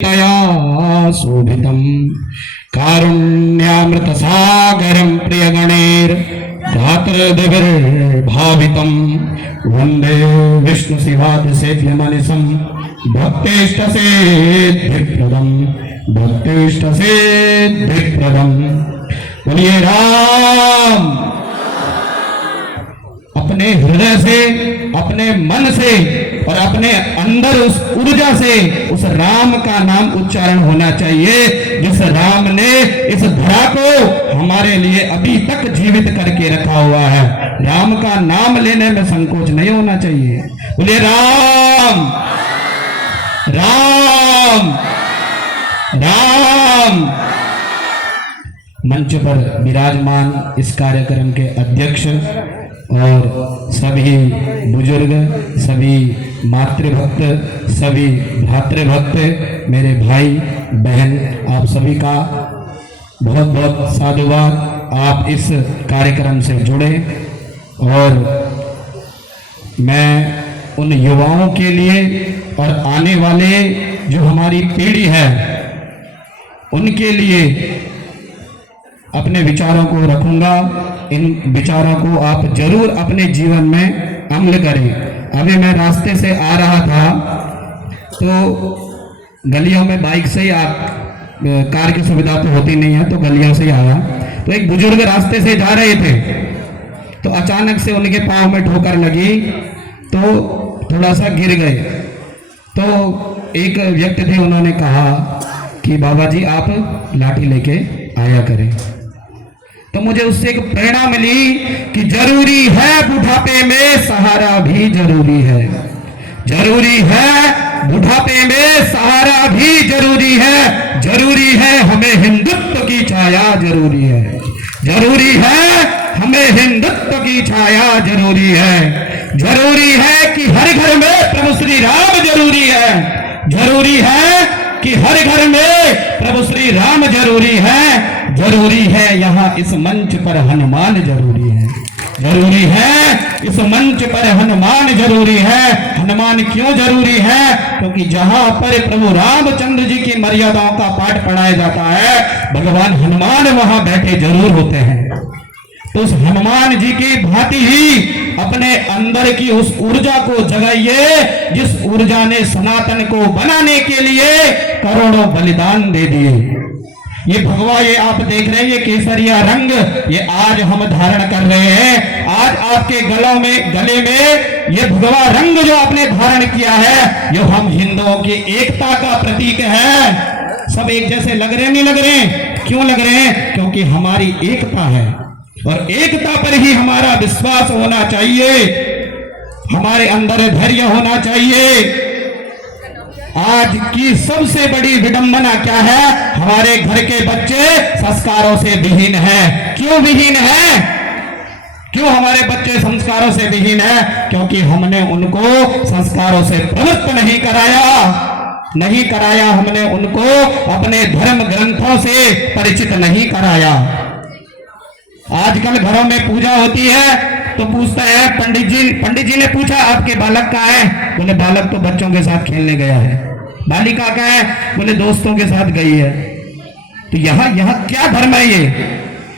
तया शोभितं कारुण्यामृतसागरं प्रियगणैर्धातृदिभिर्भावितं वन्दे विष्णुशिवादिसेव्यमनिशं भक्तेष्टसिद्धिप्रदं भक्तेष्टसिद्धिप्रदं। बोलिए राम। अपने हृदय से, अपने मन से और अपने अंदर उस ऊर्जा से उस राम का नाम उच्चारण होना चाहिए जिस राम ने इस धरा को हमारे लिए अभी तक जीवित करके रखा हुआ है। राम का नाम लेने में संकोच नहीं होना चाहिए। बोलिए राम राम राम। मंच पर विराजमान इस कार्यक्रम के अध्यक्ष और सभी बुजुर्ग, सभी मातृभक्त, सभी भ्रातृभक्त, मेरे भाई बहन, आप सभी का बहुत बहुत साधुवाद। आप इस कार्यक्रम से जुड़े और मैं उन युवाओं के लिए और आने वाले जो हमारी पीढ़ी है उनके लिए अपने विचारों को रखूंगा। इन विचारों को आप जरूर अपने जीवन में अमल करें। अभी मैं रास्ते से आ रहा था तो गलियों में बाइक से ही कार की सुविधा तो होती नहीं है, तो गलियों से ही आया तो एक बुजुर्ग रास्ते से जा रहे थे तो अचानक से उनके पाँव में ठोकर लगी तो थोड़ा सा गिर गए। तो एक व्यक्ति थे, उन्होंने कहा कि बाबा जी आप लाठी लेके आया करें। तो मुझे उससे एक प्रेरणा मिली कि जरूरी है बुढ़ापे में सहारा भी जरूरी है, जरूरी है बुढ़ापे में सहारा भी जरूरी है, जरूरी है हमें हिंदुत्व की छाया जरूरी है, जरूरी है हमें हिंदुत्व की छाया जरूरी है, जरूरी है कि हर घर में प्रभु श्री राम जरूरी है, जरूरी है कि हर घर में प्रभु श्री राम जरूरी है, जरूरी है यहाँ इस मंच पर हनुमान जरूरी है, जरूरी है इस मंच पर हनुमान जरूरी है। हनुमान क्यों जरूरी है? क्योंकि जहां पर प्रभु रामचंद्र जी की मर्यादाओं का पाठ पढ़ाया जाता है भगवान हनुमान वहां बैठे जरूर होते हैं। तो उस हनुमान जी की भांति ही अपने अंदर की उस ऊर्जा को जगाइए जिस ऊर्जा ने सनातन को बनाने के लिए करोड़ों बलिदान दे दिए। ये भगवा, ये आप देख रहे हैं, ये केसरिया रंग ये आज हम धारण कर रहे हैं। आज आपके गले में ये भगवा रंग जो आपने धारण किया है जो हम हिंदुओं की एकता का प्रतीक है। सब एक जैसे लग रहे नहीं लग रहे? क्यों लग रहे हैं? क्योंकि हमारी एकता है और एकता पर ही हमारा विश्वास होना चाहिए, हमारे अंदर धैर्य होना चाहिए। आज की सबसे बड़ी विडंबना क्या है? हमारे घर के बच्चे संस्कारों से विहीन हैं। क्यों विहीन हैं? क्यों हमारे बच्चे संस्कारों से विहीन हैं? क्योंकि हमने उनको संस्कारों से प्रवृत्त नहीं कराया, हमने उनको अपने धर्म ग्रंथों से परिचित नहीं कराया। आजकल घरों में पूजा होती है तो पूछता है पंडित जी ने पूछा आपके बालक कहाँ है? बोले बालक तो बच्चों के साथ खेलने गया है। बालिका कहाँ है? बोले दोस्तों के साथ गई है। तो यहाँ क्या धर्म है? ये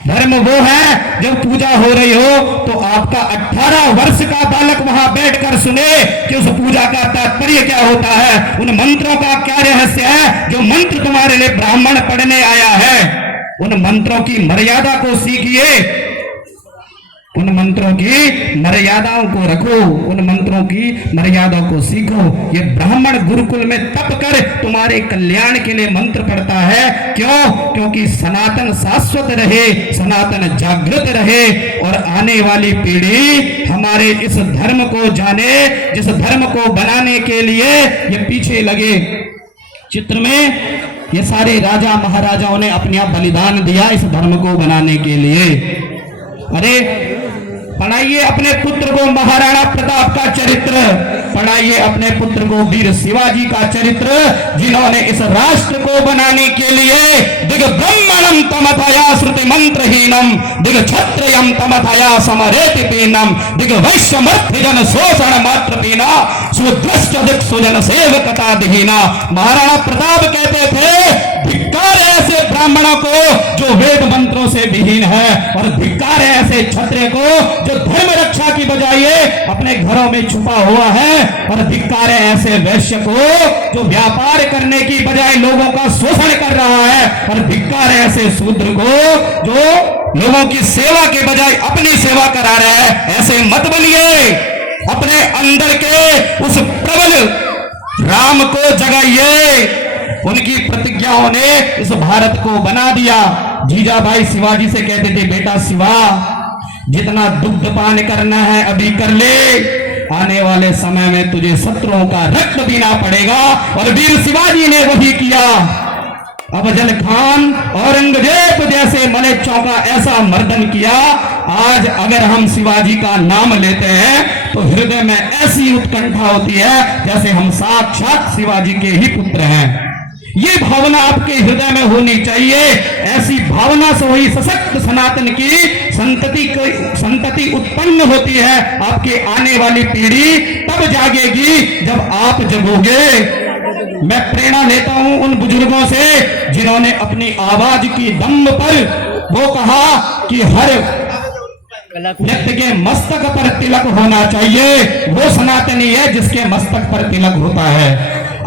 धर्म वो है जब पूजा हो रही हो तो आपका 18 वर्ष का बालक वहां बैठकर सुने कि उस पूजा का तात्पर्य क्या होता है, उन मंत्रों का क्या रहस्य है। जो मंत्र तुम्हारे लिए ब्राह्मण पढ़ने आया है उन मंत्रों की मर्यादा को सीखिए, उन मंत्रों की मर्यादाओं को रखो, उन मंत्रों की मर्यादाओं को सीखो। ये ब्राह्मण गुरुकुल में तप कर तुम्हारे कल्याण के लिए मंत्र पढ़ता है। क्यों? क्योंकि सनातन शाश्वत रहे, सनातन जागृत रहे और आने वाली पीढ़ी हमारे इस धर्म को जाने, जिस धर्म को बनाने के लिए ये पीछे लगे। चित्र में ये सारे राजा महाराजाओं ने अपने आप बलिदान दिया इस धर्म को बनाने के लिए। अरे पढ़ाइए अपने पुत्र को महाराणा प्रताप का चरित्र, पढ़ाइए अपने पुत्र को वीर शिवाजी का चरित्र, जिन्होंने इस राष्ट्र को बनाने के लिए दिग ब्रह्मणम तमथया श्रुति मंत्रहीनम दिग क्षत्रियम तमथया समरेति पीनम दिग वैश्यमर्थ जन शोषण मात्र पीना सुदृष्ट दिक सुजन सेवकता दिहीना। महाराणा प्रताप कहते थे धिक्कार है ऐसे ब्राह्मणों को जो वेद मंत्रों से विहीन है, और धिक्कार है ऐसे क्षत्रिय को जो धर्म रक्षा की बजाय अपने घरों में छुपा हुआ है, और धिक्कार है ऐसे वैश्य को जो व्यापार करने की बजाय लोगों का शोषण कर रहा है, और धिक्कार है ऐसे शूद्र को जो लोगों की सेवा के बजाय अपनी सेवा करा रहा है। ऐसे मत बनिए, अपने अंदर के उस प्रबल राम को जगाइए। उनकी प्रतिज्ञाओं ने इस भारत को बना दिया। जीजाबाई शिवाजी से कहते थे बेटा शिवा, जितना दुग्ध पान करना है अभी कर ले, आने वाले समय में तुझे शत्रुओं का रक्त पीना पड़ेगा। और वीर शिवाजी ने वही किया। अफजल खान औरंगजेब जैसे मलेच्छों का ऐसा मर्दन किया। आज अगर हम शिवाजी का नाम लेते हैं तो हृदय में ऐसी उत्कंठा होती है जैसे हम साक्षात शिवाजी के ही पुत्र हैं। ये भावना आपके हृदय में होनी चाहिए। ऐसी भावना से वही सशक्त सनातन की संतति उत्पन्न होती है। आपके आने वाली पीढ़ी तब जागेगी जब आप जगोगे। मैं प्रेरणा लेता हूं उन बुजुर्गों से जिन्होंने अपनी आवाज की दम पर वो कहा कि हर व्यक्ति के मस्तक पर तिलक होना चाहिए। वो सनातनी है जिसके मस्तक पर तिलक होता है।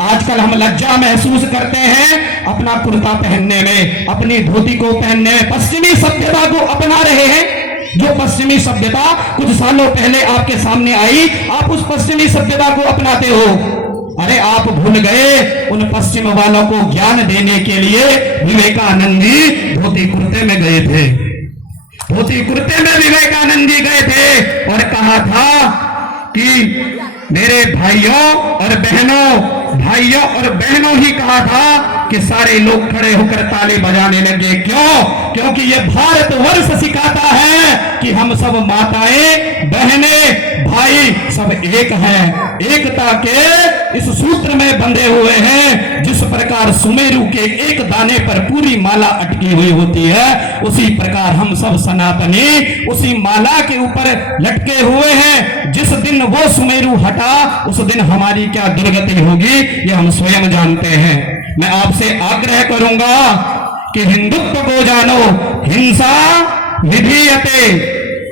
आजकल हम लज्जा महसूस करते हैं अपना कुर्ता पहनने में, अपनी धोती को पहनने में। पश्चिमी सभ्यता को अपना रहे हैं। जो पश्चिमी सभ्यता कुछ सालों पहले आपके सामने आई, आप उस पश्चिमी सभ्यता को अपनाते हो। अरे आप भूल गए उन पश्चिम वालों को ज्ञान देने के लिए विवेकानंद जी धोती कुर्ते में गए थे। धोती कुर्ते में विवेकानंद जी गए थे और कहा था कि मेरे भाइयों और बहनों ही कहा था कि सारे लोग खड़े होकर ताली बजाने लगे। क्यों? क्योंकि ये भारतवर्ष सिखाता है कि हम सब माताएं, बहनें, भाई सब एक हैं। एकता के इस सूत्र में बंधे हुए हैं। जिस प्रकार सुमेरु के एक दाने पर पूरी माला अटकी हुई होती है, उसी प्रकार हम सब सनातनी उसी माला के ऊपर लटके हुए हैं। जिस दिन वो सुमेरु हटा उस दिन हमारी क्या दुर्गति होगी ये हम स्वयं जानते हैं। मैं आपसे आग्रह करूंगा कि हिंदुत्व को जानो। हिंसा विधीयते,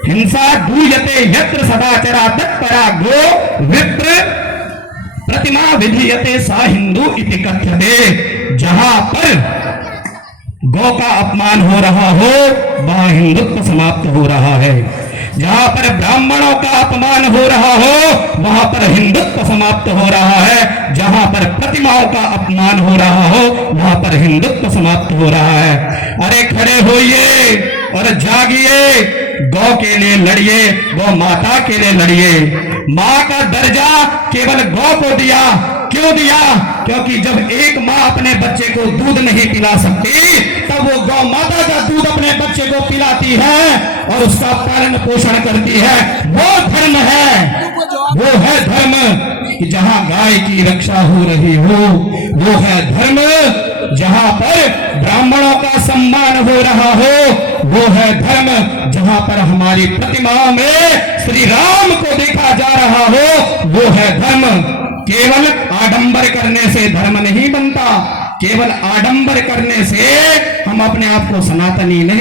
हिंसा दूयते यत्र सदाचरा तत्परा गो विप्र प्रतिमा विधीयते सा हिंदू इति कथ्यते। जहां पर गौ का अपमान हो रहा हो वहां हिंदुत्व समाप्त हो रहा है। जहां पर ब्राह्मणों का अपमान हो रहा हो वहां पर हिंदुत्व समाप्त हो रहा है। जहां पर प्रतिमाओं का अपमान हो रहा हो वहां पर हिंदुत्व समाप्त हो रहा है। अरे खड़े होइए और जागिए, गौ के लिए लड़िए, गौ माता के लिए लड़िए। मां का दर्जा केवल गौ को दिया। क्यों दिया? क्योंकि जब एक मां अपने बच्चे को दूध नहीं पिला सकती तब वो गौ माता का दूध अपने बच्चे को पिलाती है और उसका पालन पोषण करती है। वो धर्म है, वो है धर्म कि जहां गाय की रक्षा हो रही हो। वो है धर्म जहां पर ब्राह्मणों का सम्मान हो रहा हो। वो है धर्म जहां पर हमारी प्रतिमाओं में श्री राम को देखा जा रहा हो। वो है धर्म। केवल आडंबर करने से धर्म नहीं बनता। केवल आडंबर करने से हम अपने आप को सनातनी नहीं